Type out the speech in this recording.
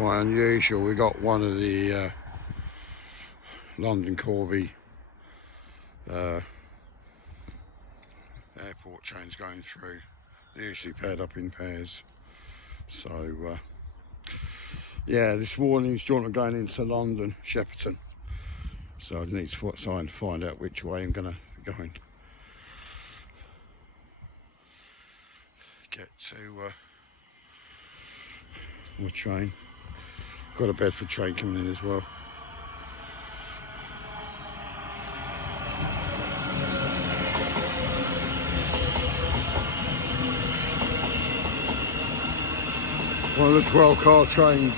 quite unusual. We got one of the London Corby airport trains going through. They're usually paired up in pairs. So yeah, this morning's jaunt of going into London, Shepperton. So I need to try and find out which way I'm going to be going. Get to my train. Got a Bedford train coming in as well. One of the 12 car trains.